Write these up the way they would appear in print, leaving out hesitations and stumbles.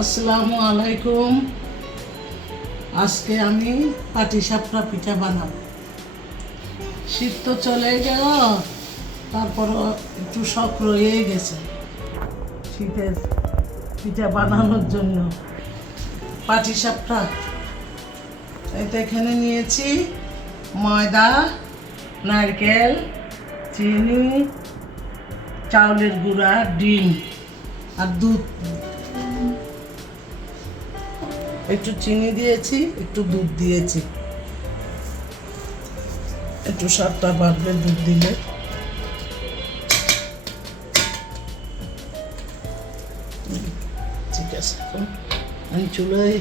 আসসালামু আলাইকুম। আজকে আমি পাটিসাপটা পিঠা বানাবো। শীত তো চলে গেল, তারপর একটু শখ রয়েই গেছে শীতের পিঠা বানানোর জন্য। পাটিসাপটা এটা এখানে নিয়েছি ময়দা, নারকেল, চিনি, চাউলের গুঁড়া, ডিম আর দুধ। একটু চিনি দিয়েছি, একটু দুধ দিয়েছি, একটু স্বাদটা বাড়বে দুধ দিলে। ঠিক আছে, এখন আমি চুলোয়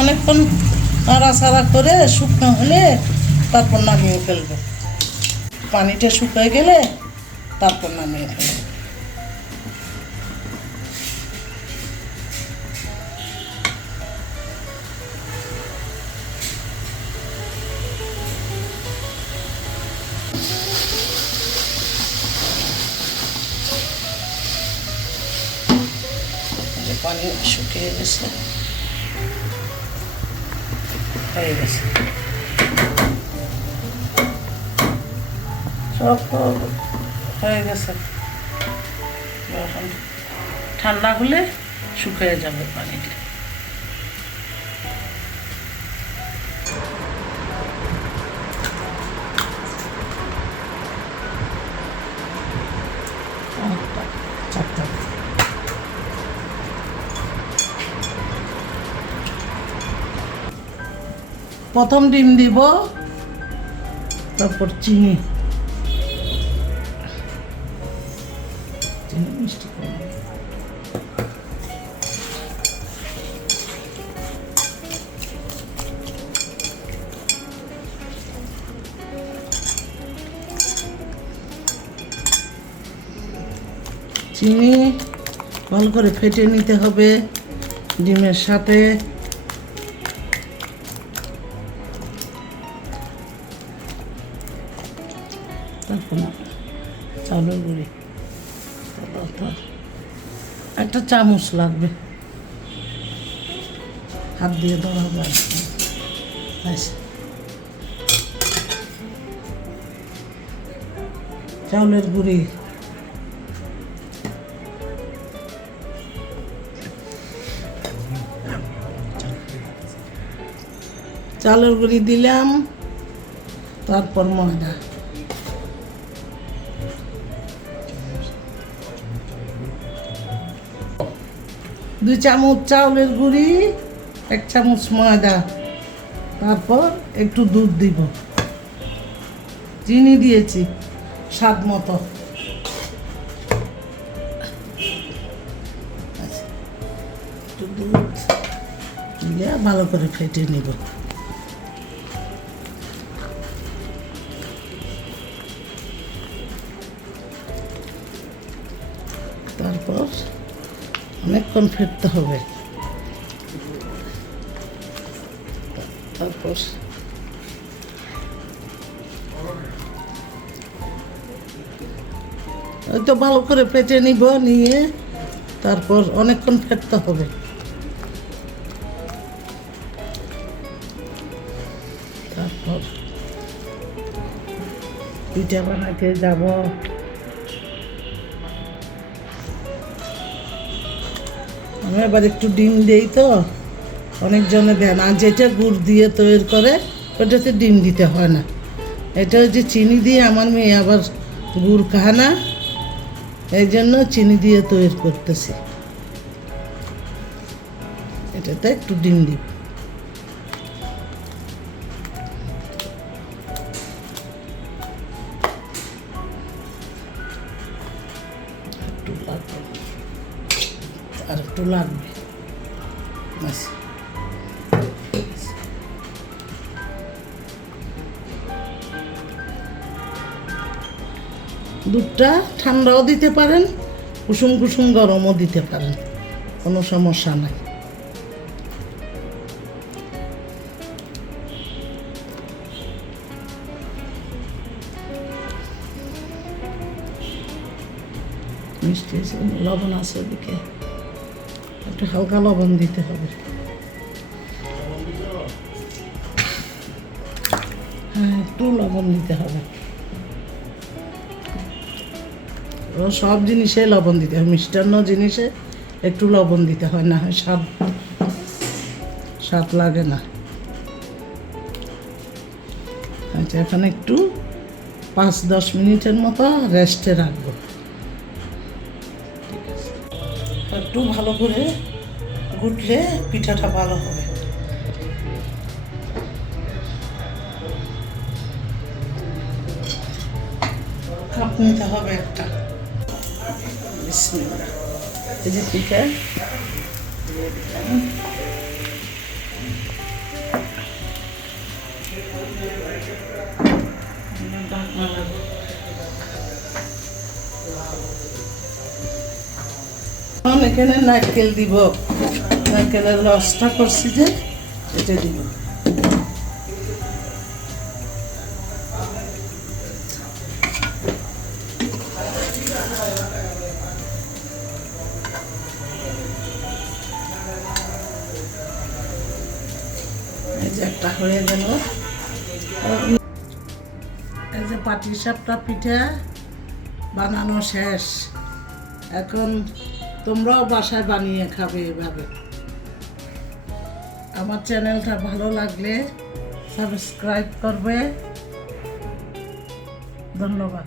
অনেকক্ষণ নাড়াচাড়া করে শুকনো হলে তারপর নামিয়ে ফেলবো। পানিটা শুকিয়ে গেলে তারপর নামিয়ে ফেলবো। পানি শুকিয়ে গেছে, হয়ে গেছে সব হয়ে গেছে। এখন ঠান্ডা হলে শুকিয়ে যাবে পানিটা। প্রথম ডিম দিব, তারপর চিনি মিষ্টি চিনি ভালো করে ফেটে নিতে হবে ডিমের সাথে। তারপর চাউলের গুঁড়ি একটা চামচ লাগবে, হাত দিয়ে ধরা হবে। চাউলের গুঁড়ি চালের গুঁড়ি দিলাম, তারপর ময়দা, দুই চামচ চাউলের গুঁড়ি, এক চামচ ময়দা, তারপর একটু দুধ দিব, চিনি দিয়েছি স্বাদ মতো। একটু দুধ দিয়ে ভালো করে ফেটে নিব। তারপর অনেকক্ষণ ফেটতে হবে। তারপর ওই তো ভালো করে ফেটে নিব, নিয়ে তারপর অনেকক্ষণ ফেটতে হবে। তারপর পিঠা বানাতে যাব। আমি আবার একটু ডিম দিই, তো অনেকজনে দেন। আর যেটা গুড় দিয়ে তৈরি করে ওটাতে ডিম দিতে হয় না। এটা হচ্ছে চিনি দিয়ে, আমার মেয়ে আবার গুড় খায় না, এই জন্য চিনি দিয়ে তৈরি করতেছি। এটাতে একটু ডিম দিব। আর একটু লাগবে। দুধটা ঠান্ডাও দিতে পারেন, কুসুম কুসুম গরমও দিতে পারেন, কোনো সমস্যা নাই। মিষ্টি হয়েছে, লবণ আছে ওদিকে, একটু হালকা লবণ দিতে হবে। হ্যাঁ, একটু লবণ দিতে হবে। ও সব জিনিসে লবণ দিতে হয়, মিষ্টান্ন জিনিসে একটু লবণ দিতে হয়, না হয় স্বাদ লাগে না। আচ্ছা, এখন একটু 5-10 মিনিটের মতো রেস্টে রাখবো। ঠিক আছে, একটু ভালো করে গুটলে পিঠাটা ভালো হবে। কাপ নিতে হবে একটা। বিসমিল্লাহ। এই যে পিঠা দিয়ে দিলাম। এখানে নারকেল দিব, নারকেলের রসটা করছি যে এটা দিব। এই যে একটা হয়ে গেল। এই যে পাটিসাপটা পিঠা বানানো শেষ। এখন তোমরাও বাসায় বানিয়ে খাবে এভাবে। আমার চ্যানেলটা ভালো লাগলে সাবস্ক্রাইব করবে। ধন্যবাদ।